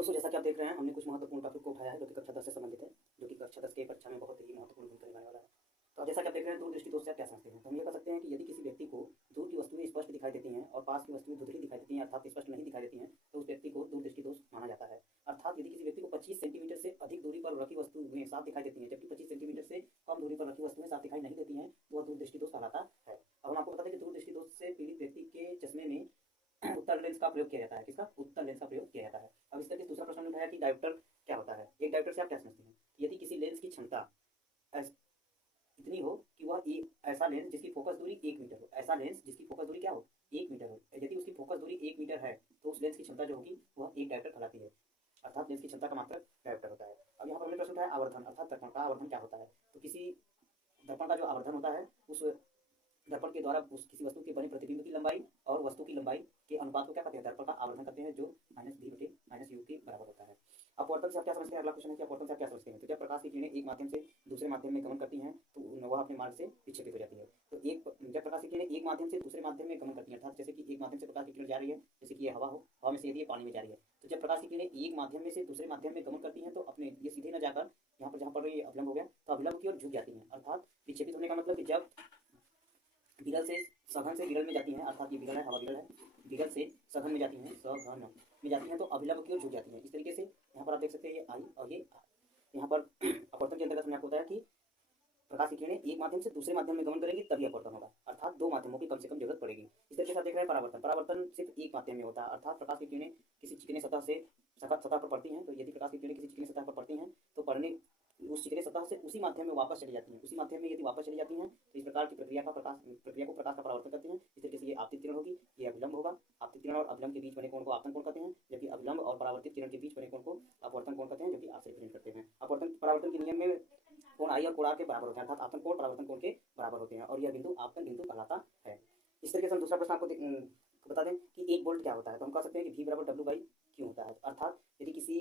दोस्तों, जैसा कि आप देख रहे हैं, हमने कुछ महत्वपूर्ण टॉपिक को उठाया है जो कि कक्षा 10 से संबंधित है, जो कि कक्षा 10 की परीक्षा में बहुत ही महत्वपूर्ण भूमिका निभाने वाला है। तो जैसा कि आप देख रहे हैं, दूरदृष्टि दोष से आप क्या समझते हैं? तो हम ये कह सकते हैं कि यदि किसी व्यक्ति को दूर की वस्तुएं स्पष्ट दिखाई देती हैं और पास की वस्तुएं धुंधली दिखाई देती हैं, अर्थात स्पष्ट नहीं दिखाई देती हैं, तो उस व्यक्ति को दूरदृष्टि दोष माना जाता है। अर्थात यदि किसी व्यक्ति को 25 सेंटीमीटर से अधिक दूरी पर रखी वस्तुएं साफ दिखाई देती हैं, जबकि 25 सेंटीमीटर से कम दूरी पर रखी वस्तुएं साफ दिखाई नहीं देती हैं, तो वह दूरदृष्टि दोष कहलाता है। अब हम आपको बता दें कि दूरदृष्टि दोष से पीड़ित व्यक्ति के चश्मे में उत्तल लेंस का प्रयोग किया जाता है। किसका? उत्तल लेंस का प्रयोग किया जाता है। अब इस तरह दूसरा प्रश्न उठाया कि डायोप्टर क्या होता है। एक डायोप्टर से आप क्या समझते हैं? यदि किसी लेंस की क्षमता इतनी हो कि वह ऐसा लेंस जिसकी फोकस दूरी 1 मीटर हो, ऐसा लेंस जिसकी फोकस दूरी क्या हो? 1 मीटर हो। यदि उसकी फोकस दूरी 1 मीटर है तो उस लेंस की क्षमता जो होगी वह एक डायोप्टर कहलाती है, अर्थात लेंस की क्षमता का मात्रक डायोप्टर होता है। अब यहाँ पर हमने प्रश्न उठाया आवर्धन, अर्थात दर्पण का आवर्धन क्या होता है। तो किसी दर्पण का जो आवर्धन होता है उस दर्पण के द्वारा उस किसी वस्तु के बने प्रतिबिंब की लंबाई और वस्तु की लंबाई के अनुपात को क्या कहते हैं? दर्पण का आवर्धन कहते हैं, जो -v/-u के बराबर होता है। अपवर्तन से आप क्या समझते हैं? अगला क्वेश्चन है कि अपवर्तन से आप क्या समझते हैं? तो जब प्रकाश की किरणें एक माध्यम से दूसरे माध्यम में गमन करती हैं तो वह अपने मार्ग से विक्षेपित हो जाती है। तो जब प्रकाश की किरणें एक माध्यम से दूसरे माध्यम में गमन करती हैं, अर्थात जैसे कि एक माध्यम से प्रकाश की किरण जा रही है, जैसे कि ये हवा हो, हवा में से यदि ये पानी में जा रही है, तो जब प्रकाश की किरणें एक माध्यम में से दूसरे माध्यम में गमन करती हैं तो अपने ये सीधे न जाकर यहाँ पर जहाँ पर ये अभिलंब हो गया तो अभिलंब की ओर झुक जाती हैं। अर्थात विक्षेपित होने का मतलब कि जब विरल से सघन से विरल में जाती हैं, अर्थात ये विरल है, हवा विरल है, विरल से सघन में जाती हैं, सघन में जाती हैं तो अभिलंब की ओर झुक जाती हैं। इस तरीके से यहाँ पर आप देख सकते हैं ये आई और ये आई। यहाँ पर अपवर्तन के अंतर्गत हमने आपको बताया कि प्रकाश की किरणें एक माध्यम से दूसरे माध्यम में गमन करेंगी तभी अपवर्तन होगा, अर्थात 2 माध्यमों की कम से कम जरूरत पड़ेगी। इस तरीके से आप देख रहे हैं परावर्तन। परावर्तन सिर्फ एक माध्यम में होता है, अर्थात प्रकाश की किरणें किसी चिकने सतह पर पड़ती हैं, तो यदि प्रकाश की किरणें किसी चिकने सतह पर पड़ती हैं तो पड़ने उस चिकने सतह से उसी माध्यम में वापस चली जाती हैं। उसी माध्यम में यदि वापस चली जाती हैं तो इस प्रकार की प्रक्रिया को प्रकाश का परावर्तन कहते हैं। इस तरीके से ये आपतित किरण होगी, ये अभिलंब होगा। आपतित किरण और अभिलंब के बीच बने कोण को आपतन कोण कहते हैं, जबकि अभिलंब और परावर्तित किरण के बीच बने कोण को अपवर्तन कोण कहते हैं, जो कि आपसे रिप्रेजेंट करते हैं। अपवर्तन परावर्तन के नियम में कोण आई और कोण आर के बराबर होते हैं, अर्थात आपतन कोण परावर्तन कोण के बराबर होते हैं और यह बिंदु आपतन बिंदु कहलाता है। इस तरीके से हम दूसरा प्रश्न आपको बता दें कि 1 वोल्ट क्या होता है। तो हम कह सकते हैं कि V बराबर W/Q होता है। अर्थात यदि किसी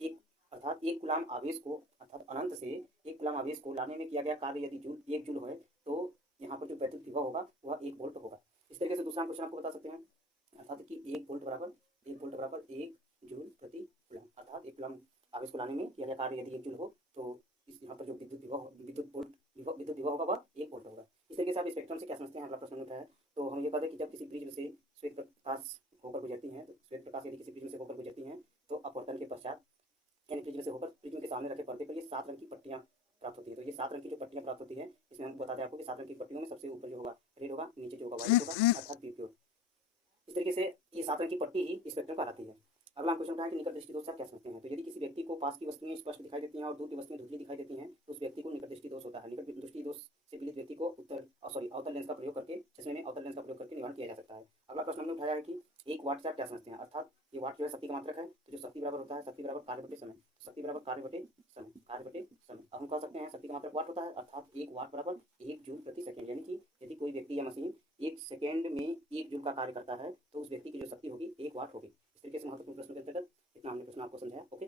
एक कूलाम आवेश को, अर्थात अनंत से 1 कूलाम आवेश को लाने में किया गया कार्य यदि 1 जूल है तो यहाँ पर जो वैद्युत विभव होगा वह 1 वोल्ट होगा। इस तरीके से दूसरा क्वेश्चन आपको बता सकते हैं, अर्थात कि 1 वोल्ट बराबर 1 जूल प्रति कूलाम, अर्थात 1 कूलाम आवेश को लाने में किया गया कार्य यदि 1 जूल हो तो इस यहाँ पर जो विद्युत विभव होगा वह 1 वोल्ट होगा। इस तरीके से आप स्पेक्ट्रम से क्या समझते हैं? अगला प्रश्न उठाया है। तो हम ये कहते हैं कि जब किसी प्रिज्म से श्वेत प्रकाश होकर गुजरती हैं, तो श्वेत प्रकाश यदि किसी प्रिज्म से होकर गुजरती हैं तो अपवर्तन के पश्चात यानी प्रिज्म से होकर प्रिज्म के सामने रखे पर्दे पर ये 7 रंग की पट्टियां प्राप्त होती है। तो ये 7 रंग की जो पट्टियां प्राप्त होती है, इसमें हम बताते हैं आपको कि 7 रंग की पट्टियों में सबसे ऊपर जो होगा रेड होगा, नीचे जो होगा व्हाइट होगा, अर्थात प्योर। इस तरीके से ये 7 रंग की पट्टी ही स्पेक्ट्रम कहलाती है। अगला क्वेश्चन उठाया कि निकट दृष्टि दोष से क्या समझते हैं। तो यदि किसी व्यक्ति को पास की वस्तुएं स्पष्ट दिखाई देती हैं और दूर की वस्तुएं धुंधली दिखाई देती हैं तो उस व्यक्ति को निकट दृष्टि दोष होता है। निकट दृष्टि दोष से पीड़ित व्यक्ति को अवतल लेंस का प्रयोग करके चश्मे में अवतल लेंस का प्रयोग करके निवारण किया जा सकता है। अगला प्रश्न हमने उठाया है कि 1 वाट से आप क्या समझते हैं। अर्थात ये वाट जो है शक्ति का मात्रक है, तो जो शक्ति बराबर होता है शक्ति बराबर कार्य बटे समय, शक्ति बराबर कार्य बटे समय। अब हम कह सकते हैं शक्ति का मात्रक वाट होता है, अर्थात 1 वाट बराबर 1 जूल प्रति सेकेंड, यानी कि यदि कोई व्यक्ति या मशीन 1 सेकेंड में 1 जूल का कार्य करता है तो उस व्यक्ति की जो शक्ति होगी 1 वाट होगी। इस तरीके से महत्वपूर्ण प्रश्न के अंतर्गत इतना हमने प्रश्न आपको समझाया। ओके।